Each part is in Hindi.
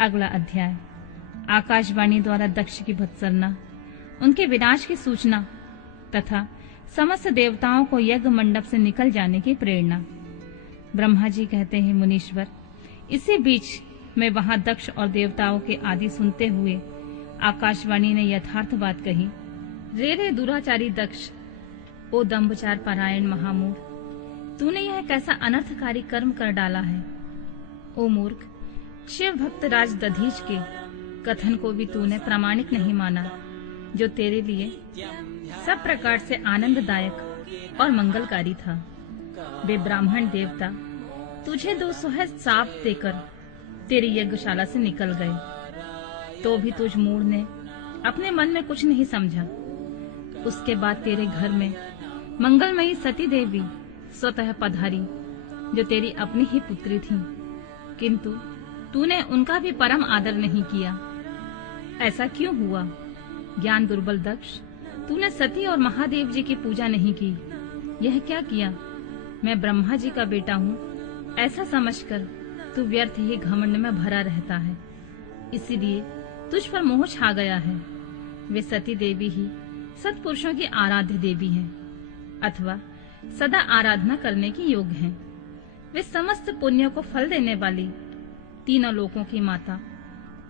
अगला अध्याय। आकाशवाणी द्वारा दक्ष की भत्सरना, उनके विनाश की सूचना तथा समस्त देवताओं को यज्ञ मंडप से निकल जाने की प्रेरणा। ब्रह्मा जी कहते हैं, मुनीश्वर, इसी बीच में वहां दक्ष और देवताओं के आदि सुनते हुए आकाशवाणी ने यथार्थ बात कही। रे दुराचारी दक्ष, ओ दंभचार परायण महामूढ़, तूने यह कैसा अनर्थकारी कर्म कर डाला है। ओ मूर्ख, शिव भक्त राज दधीच के कथन को भी तूने प्रामाणिक नहीं माना, जो तेरे लिए सब प्रकार से आनंददायक और मंगलकारी था। वे ब्राह्मण देवता तुझे 200 साप देकर तेरी यज्ञशाला से निकल गए, तो भी तुझ मूढ़ ने अपने मन में कुछ नहीं समझा। उसके बाद तेरे घर में मंगलमयी सती देवी स्वतः पधारी, जो तेरी अपनी ही पुत्री थी, किंतु तूने उनका भी परम आदर नहीं किया। ऐसा क्यों हुआ? ज्ञान दुर्बल दक्ष, तूने सती और महादेव जी की पूजा नहीं की। यह क्या किया? मैं ब्रह्मा जी का बेटा हूँ ऐसा समझकर तू व्यर्थ ही घमंड में भरा रहता है, इसीलिए तुझ पर मोह छा गया है। वे सती देवी ही सत्पुरुषों की आराध्य देवी हैं, अथवा सदा आराधना करने की योग्य हैं। वे समस्त पुण्यों को फल देने वाली, तीनों लोकों की माता,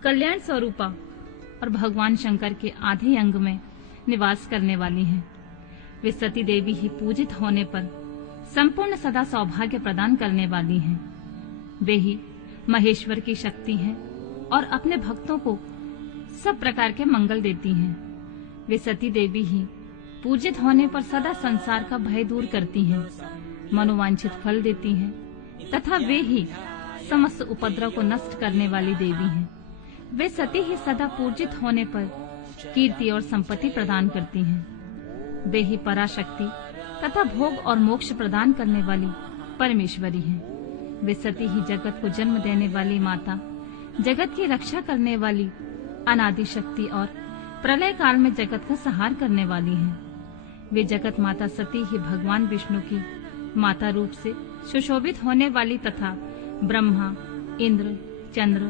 कल्याण स्वरूपा और भगवान शंकर के आधे अंग में निवास करने वाली हैं। वे सती देवी ही पूजित होने पर संपूर्ण सदा सौभाग्य प्रदान करने वाली हैं। वे ही महेश्वर की शक्ति हैं और अपने भक्तों को सब प्रकार के मंगल देती हैं। वे सती देवी ही पूजित होने पर सदा संसार का भय दूर करती हैं, मनोवांछित फल देती हैं तथा वे ही समस्त उपद्रव को नष्ट करने वाली देवी हैं। वे सती ही सदा पूजित होने पर कीर्ति और संपत्ति प्रदान करती हैं। वे ही पराशक्ति तथा भोग और मोक्ष प्रदान करने वाली परमेश्वरी हैं। वे सती ही जगत को जन्म देने वाली माता, जगत की रक्षा करने वाली अनादि शक्ति और प्रलय काल में जगत का संहार करने वाली हैं। वे जगत माता सती ही भगवान विष्णु की माता रूप से सुशोभित होने वाली तथा ब्रह्मा, इंद्र, चंद्र,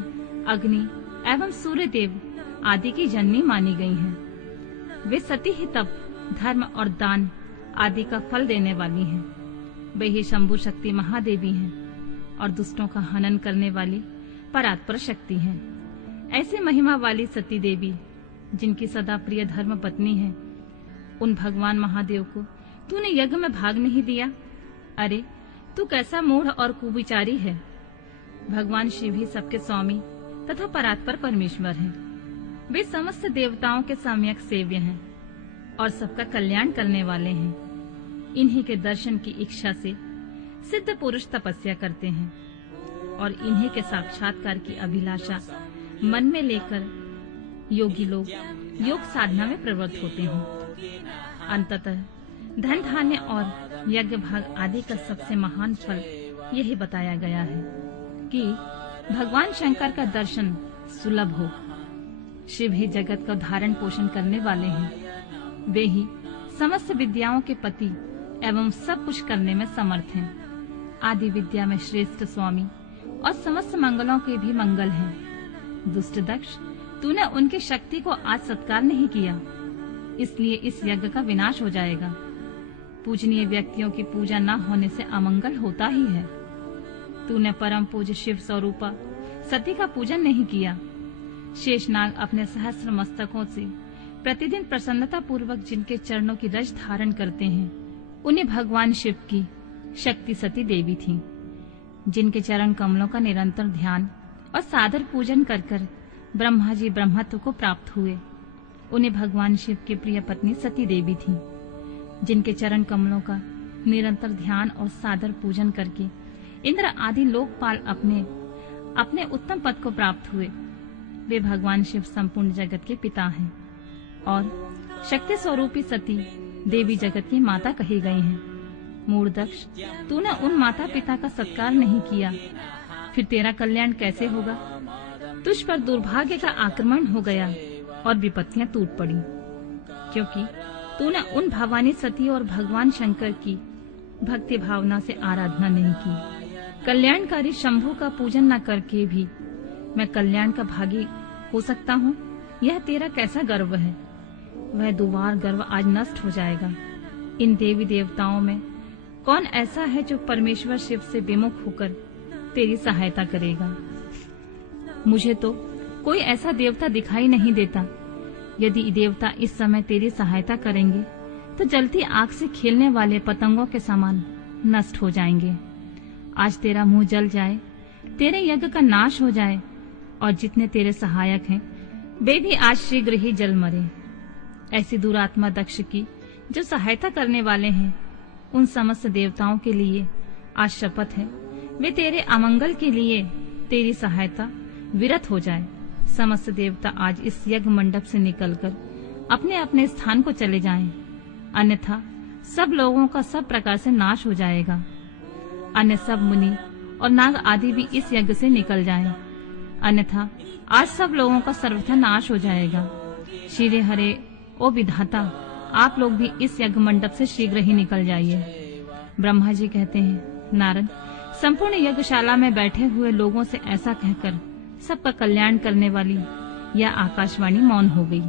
अग्नि एवं सूर्य देव आदि की जननी मानी गई हैं। वे सती ही तप, धर्म और दान आदि का फल देने वाली हैं। वे ही शंभु शक्ति महादेवी हैं और दुष्टों का हनन करने वाली परात्पर शक्ति हैं। ऐसे महिमा वाली सती देवी, जिनकी सदा प्रिय धर्म पत्नी है, उन भगवान महादेव को तूने यज्ञ में भाग नहीं दिया। अरे, तू कैसा मूढ़ और कुविचारी है। भगवान शिव ही सबके स्वामी तथा परात्पर परमेश्वर हैं। वे समस्त देवताओं के सम्यक सेव्य हैं और सबका कल्याण करने वाले हैं। इन्हीं के दर्शन की इच्छा से सिद्ध पुरुष तपस्या करते हैं और इन्हीं के साक्षात्कार की अभिलाषा मन में लेकर योगी लोग योग साधना में प्रवृत्त होते हैं। अंततः धन धान्य और यज्ञ भाग आदि का सबसे महान फल यही बताया गया है कि भगवान शंकर का दर्शन सुलभ हो। शिव ही जगत का धारण पोषण करने वाले हैं। वे ही समस्त विद्याओं के पति एवं सब कुछ करने में समर्थ हैं। आदि विद्या में श्रेष्ठ स्वामी और समस्त मंगलों के भी मंगल हैं। दुष्ट दक्ष, तूने उनकी शक्ति को आज सत्कार नहीं किया, इसलिए इस यज्ञ का विनाश हो जाएगा। पूजनीय व्यक्तियों की पूजा न होने से अमंगल होता ही है। तूने परम पूज्य शिव स्वरूपा सती का पूजन नहीं किया। शेषनाग अपने सहस्र मस्तकों से प्रतिदिन प्रसन्नता पूर्वक जिनके चरणों की रज धारण करते हैं, उन्हें भगवान शिव की शक्ति सती देवी थी, जिनके चरण कमलों का निरंतर ध्यान और सादर पूजन कर ब्रह्मा जी ब्रह्मत्व को प्राप्त हुए। उन्हें भगवान शिव की प्रिय पत्नी सती देवी थी, जिनके चरण कमलों का निरंतर ध्यान और सादर पूजन करके इंद्र आदि लोकपाल अपने उत्तम पद को प्राप्त हुए। वे भगवान शिव संपूर्ण जगत के पिता हैं और शक्ति स्वरूपी सती देवी जगत की माता कही गई हैं। मूढ़ दक्ष, तूने उन माता पिता का सत्कार नहीं किया, फिर तेरा कल्याण कैसे होगा? तुझ पर दुर्भाग्य का आक्रमण हो गया और विपत्तियां टूट पड़ी, क्योंकि तूने उन भवानी सती और भगवान शंकर की भक्ति भावना से आराधना नहीं की। कल्याणकारी शंभु का पूजन न करके भी मैं कल्याण का भागी हो सकता हूँ, यह तेरा कैसा गर्व है। वह दुबार गर्व आज नष्ट हो जाएगा। इन देवी देवताओं में कौन ऐसा है जो परमेश्वर शिव से विमुख होकर तेरी सहायता करेगा? मुझे तो कोई ऐसा देवता दिखाई नहीं देता। यदि देवता इस समय तेरी सहायता करेंगे तो जलती आग से खेलने वाले पतंगों के समान नष्ट हो जाएंगे। आज तेरा मुंह जल जाए, तेरे यज्ञ का नाश हो जाए और जितने तेरे सहायक हैं वे भी आज शीघ्र ही जल मरे। ऐसी दुरात्मा दक्ष की जो सहायता करने वाले हैं, उन समस्त देवताओं के लिए आज शपथ है, वे तेरे अमंगल के लिए तेरी सहायता विरत हो जाए। समस्त देवता आज इस यज्ञ मंडप से निकलकर अपने अपने स्थान को चले जाएं, अन्यथा सब लोगों का सब प्रकार से नाश हो जाएगा। अन्य सब मुनि और नाग आदि भी इस यज्ञ से निकल जाएं, अन्यथा आज सब लोगों का सर्वथा नाश हो जाएगा। श्री हरे ओ विधाता, आप लोग भी इस यज्ञ मंडप से शीघ्र ही निकल जाइए। ब्रह्मा जी कहते हैं, नारद, संपूर्ण यज्ञशाला में बैठे हुए लोगों से ऐसा कहकर सबका कल्याण करने वाली यह आकाशवाणी मौन हो गई।